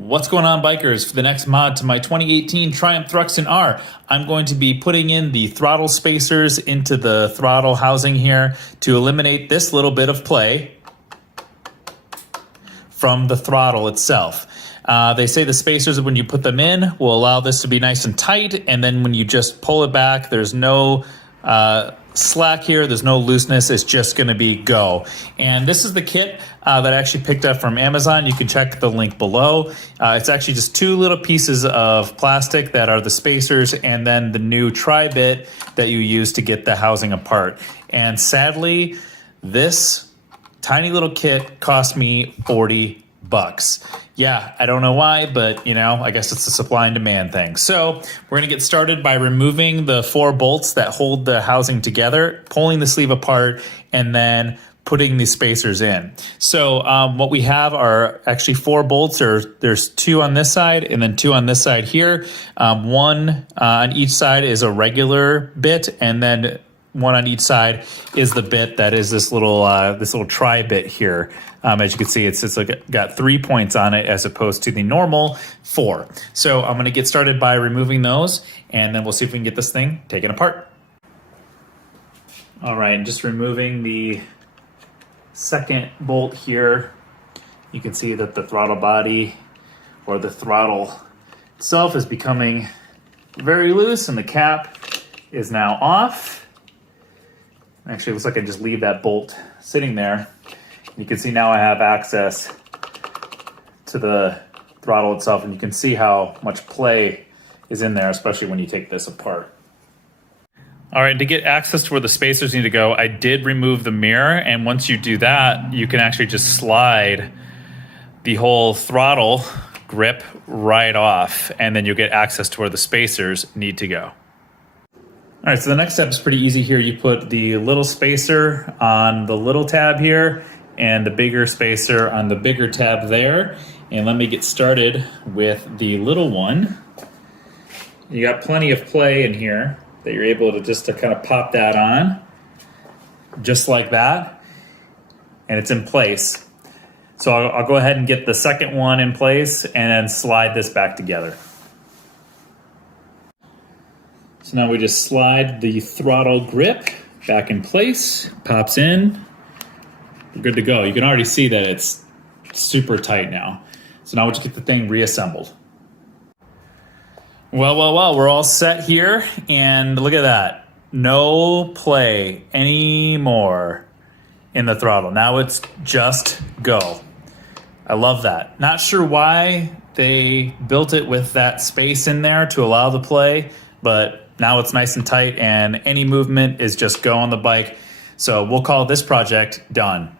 What's going on, bikers? For the next mod to my 2018 Triumph Thruxton R, I'm going to be putting in the throttle spacers into the throttle housing here to eliminate this little bit of play from the throttle itself. They say the spacers, when you put them in, will allow this to be nice and tight, and then when you just pull it back, there's no slack here, there's no looseness, it's just going to be go. And this is the kit that I actually picked up from Amazon. You can check the link below. It's actually just two little pieces of plastic that are the spacers, and then the new tri-bit that you use to get the housing apart. And sadly, this tiny little kit cost me $40. Yeah, I don't know why, but you know, I guess it's a supply and demand thing. So we're gonna get started by removing the 4 bolts that hold the housing together, pulling the sleeve apart, and then putting the spacers in. So what we have are actually 4 bolts. There's 2 on this side and then 2 on this side here. One on each side is a regular bit, and then one on each side is the bit that is this little tri-bit here. As you can see, it's got 3 points on it as opposed to the normal 4. So I'm gonna get started by removing those, and then we'll see if we can get this thing taken apart. All right, just removing the second bolt here. You can see that the throttle body, or the throttle itself, is becoming very loose, and the cap is now off. Actually, it looks like I just leave that bolt sitting there. You can see now I have access to the throttle itself, and you can see how much play is in there, especially when you take this apart. All right, to get access to where the spacers need to go, I did remove the mirror, and once you do that, you can actually just slide the whole throttle grip right off, and then you'll get access to where the spacers need to go. All right, so the next step is pretty easy here. You put the little spacer on the little tab here and the bigger spacer on the bigger tab there. And let me get started with the little one. You got plenty of play in here that you're able to just kind of pop that on, just like that, and it's in place. So I'll go ahead and get the second one in place and then slide this back together. So now we just slide the throttle grip back in place, pops in, we're good to go. You can already see that it's super tight now. So now we'll just get the thing reassembled. Well, we're all set here, and look at that. No play anymore in the throttle. Now it's just go. I love that. Not sure why they built it with that space in there to allow the play, but now it's nice and tight, and any movement is just go on the bike. So we'll call this project done.